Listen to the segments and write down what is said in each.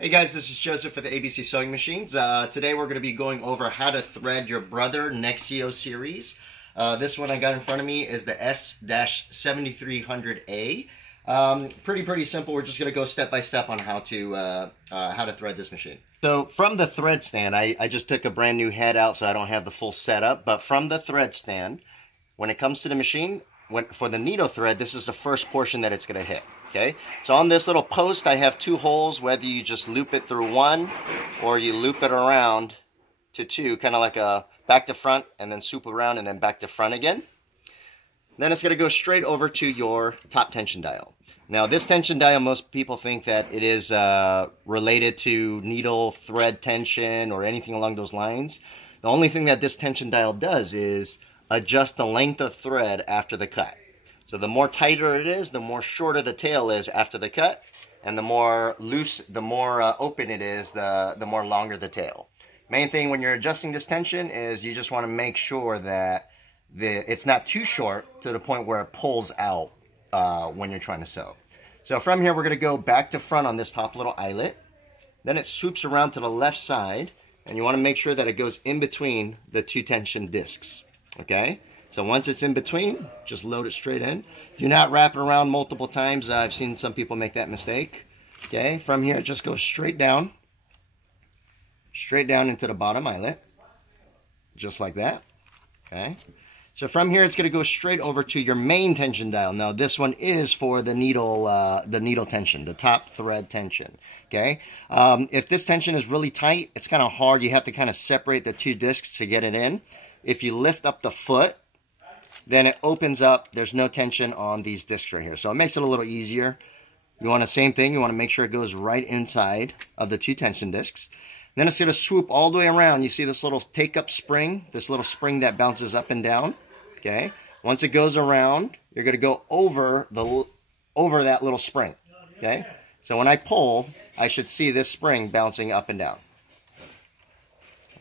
Hey guys, this is Joseph for the ABC Sewing Machines. Today we're going to be going over how to thread your Brother Nexio series. This one I got in front of me is the S-7300A. Pretty simple. We're just going to go step by step on how to thread this machine. So from the thread stand, I just took a brand new head out so I don't have the full setup. But from the thread stand, when it comes to the machine, for the needle thread, this is the first portion that it's going to hit. Okay, so on this little post, I have two holes, whether you just loop it through one or you loop it around to two, kind of like a back to front and then swoop around and then back to front again. Then it's going to go straight over to your top tension dial. Now, this tension dial, most people think that it is related to needle thread tension or anything along those lines. The only thing that this tension dial does is adjust the length of thread after the cut. So the more tighter it is, the more shorter the tail is after the cut, and the more loose, the more open it is, the more longer the tail. Main thing when you're adjusting this tension is you just want to make sure that it's not too short to the point where it pulls out when you're trying to sew. So from here, we're going to go back to front on this top little eyelet. Then it swoops around to the left side, and you want to make sure that it goes in between the two tension discs. Okay? So once it's in between, just load it straight in. Do not wrap it around multiple times. I've seen some people make that mistake. Okay, from here, it just goes straight down into the bottom eyelet, just like that. Okay, so from here, it's going to go straight over to your main tension dial. Now, this one is for the needle tension, the top thread tension. Okay, if this tension is really tight, it's kind of hard. You have to kind of separate the two discs to get it in. If you lift up the foot, then it opens up. There's no tension on these discs right here. So it makes it a little easier. You want the same thing. You want to make sure it goes right inside of the two tension discs. Then it's going to swoop all the way around. You see this little take-up spring, this little spring that bounces up and down. Okay. Once it goes around, you're going to go over that little spring. Okay. So when I pull, I should see this spring bouncing up and down.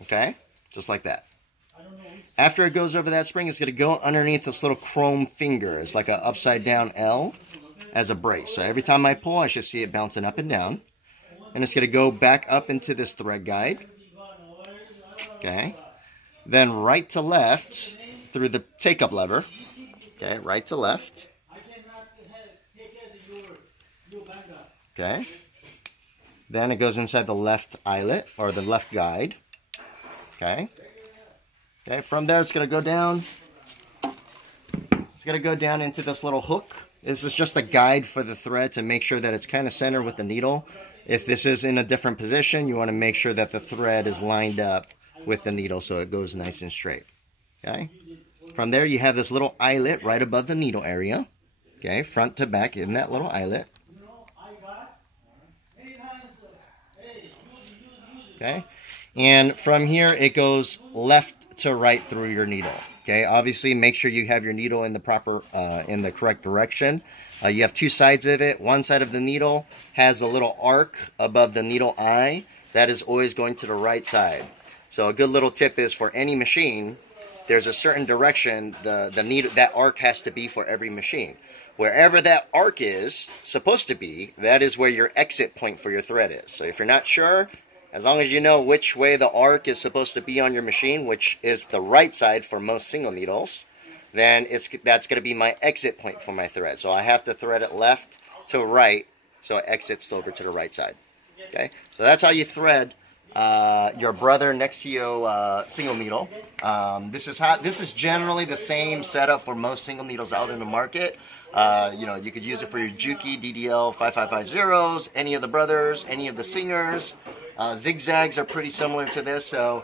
Okay. Just like that. After it goes over that spring, it's going to go underneath this little chrome finger. It's like an upside down L as a brace. So every time I pull, I should see it bouncing up and down. And it's going to go back up into this thread guide. Okay. Then right to left through the take-up lever. Okay, right to left. Okay. Then it goes inside the left eyelet or the left guide. Okay. Okay, from there it's going to go down. It's going to go down into this little hook. This is just a guide for the thread to make sure that it's kind of centered with the needle. If this is in a different position, you want to make sure that the thread is lined up with the needle so it goes nice and straight. Okay. From there you have this little eyelet right above the needle area. Okay, front to back in that little eyelet. Okay. And from here it goes left to right through your needle. Okay, obviously make sure you have your needle in the proper in the correct direction. You have two sides of it. One side of the needle has a little arc above the needle eye. That is always going to the right side. So a good little tip is for any machine, there's a certain direction the needle, that arc has to be for every machine. Wherever that arc is supposed to be, that is where your exit point for your thread is. So if you're not sure, as long as you know which way the arc is supposed to be on your machine, which is the right side for most single needles, then that's going to be my exit point for my thread. So I have to thread it left to right so it exits over to the right side. Okay, so that's how you thread your Brother Nexio single needle. This is generally the same setup for most single needles out in the market. You know, you could use it for your Juki, DDL 5550s, any of the Brothers, any of the Singers. Zigzags are pretty similar to this, so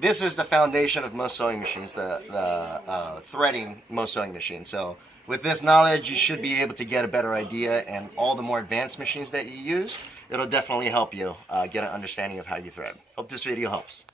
this is the foundation of most sewing machines, the threading most sewing machines. So with this knowledge, you should be able to get a better idea, and all the more advanced machines that you use, it'll definitely help you get an understanding of how you thread. Hope this video helps.